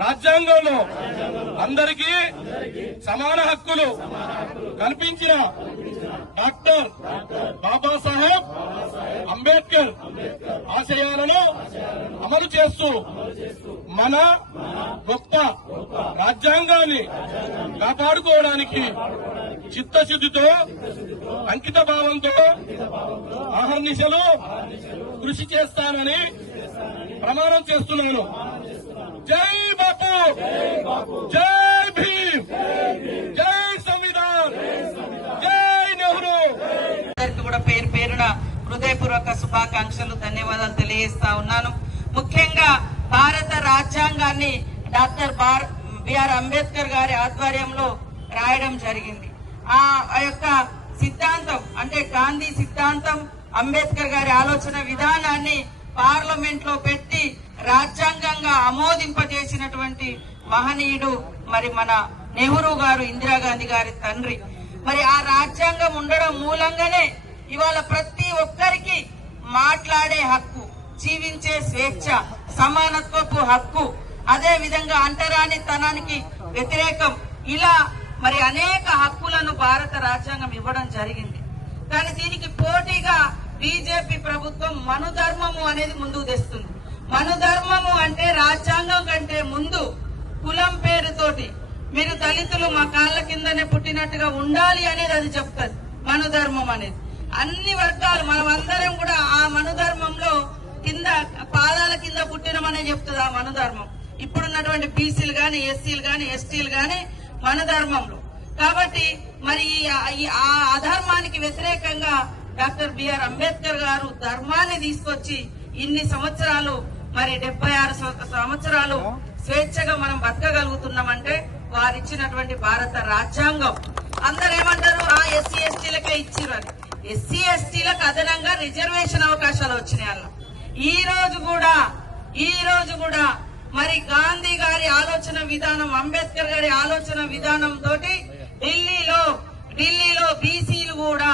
రాజ్యాంగంలో అందరికీ సమాన హక్కులు కల్పించిన డాక్టర్ బాబాసాహెబ్ అంబేద్కర్ ఆశయాలను అమలు చేస్తూ మన గొప్ప రాజ్యాంగాన్ని కాపాడుకోవడానికి చిత్తశుద్ధితో అంకిత భావంతో ఆహర్నిశలు కృషి చేస్తానని ప్రమాణం చేస్తున్నాను. జై బాపు! జై భీమ్! జై సంవిధాన్! జై నెహ్రూ! కూడా పేరు పేరున హృదయపూర్వక శుభాకాంక్షలు ధన్యవాదాలు తెలియజేస్తా ఉన్నాను. ముఖ్యంగా భారత రాజ్యాంగాన్ని డాక్టర్ బిఆర్ అంబేద్కర్ గారి ఆధ్వర్యంలో రాయడం జరిగింది. ఆ ఆ యొక్క సిద్ధాంతం అంటే గాంధీ సిద్ధాంతం అంబేద్కర్ గారి ఆలోచన విధానాన్ని పార్లమెంట్లో పెట్టి రాజ్యాంగంగా ఆమోదింపజేసినటువంటి మహనీయుడు మరి మన నెహ్రూ గారు ఇందిరాగాంధీ గారి తండ్రి. మరి ఆ రాజ్యాంగం ఉండడం మూలంగానే ఇవాళ ప్రతి ఒక్కరికి మాట్లాడే హక్కు జీవించే స్వేచ్ఛ సమానత్వపు హక్కు అదే విధంగా అంటరానితనానికి వ్యతిరేకం. ఇలా మరి అనేక హక్కులను భారత రాజ్యాంగం ఇవ్వడం జరిగింది. కానీ దీనికి పోటీగా బీజేపీ ప్రభుత్వం మనుధర్మము అనేది ముందుకు తెస్తుంది. మనుధర్మము అంటే రాజ్యాంగం కంటే ముందు కులం పేరుతోటి మీరు దళితులు మా కాళ్ళ కిందనే పుట్టినట్టుగా ఉండాలి అనేది అది చెప్తుంది. మనుధర్మం అనేది. అన్ని వర్గాలు మనం అందరం కూడా ఆ మనుధర్మంలో కింద పాదాల కింద పుట్టినమనే చెప్తుంది ఆ మనుధర్మం. ఇప్పుడున్నటువంటి బీసీలు గాని ఎస్సీలు గాని ఎస్టీలు గాని మనుధర్మంలో కాబట్టి మరి ఆ అధర్మానికి వ్యతిరేకంగా డాక్టర్ బిఆర్ అంబేద్కర్ గారు ధర్మాన్ని తీసుకొచ్చి ఇన్ని సంవత్సరాలు మరి డెబ్బై ఆరు సంవ- సంవత్సరాలు స్వేచ్ఛగా మనం బతకగలుగుతున్నామంటే వారిచ్చినటువంటి భారత రాజ్యాంగం. అందరు ఏమంటారు ఆ ఎస్సీ ఎస్టీలకే ఇచ్చిరని ఎస్సీ ఎస్టీలకు అదనంగా రిజర్వేషన్ అవకాశాలు వచ్చినాయి అలా ఈ రోజు కూడా ఈ రోజు కూడా మరి గాంధీ గారి ఆలోచన విధానం అంబేద్కర్ గారి ఆలోచన విధానం తోటి ఢిల్లీలో ఢిల్లీలో బీసీలు కూడా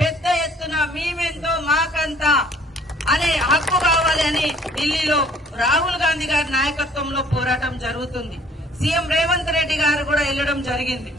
పెద్ద ఎత్తున మేమెంతో మాకంతా అనే హక్కు కావాలి అని ఢిల్లీలో రాహుల్ గాంధీ గారి నాయకత్వంలో పోరాటం జరుగుతుంది. సీఎం రేవంత్ రెడ్డి గారు కూడా వెళ్ళడం జరిగింది.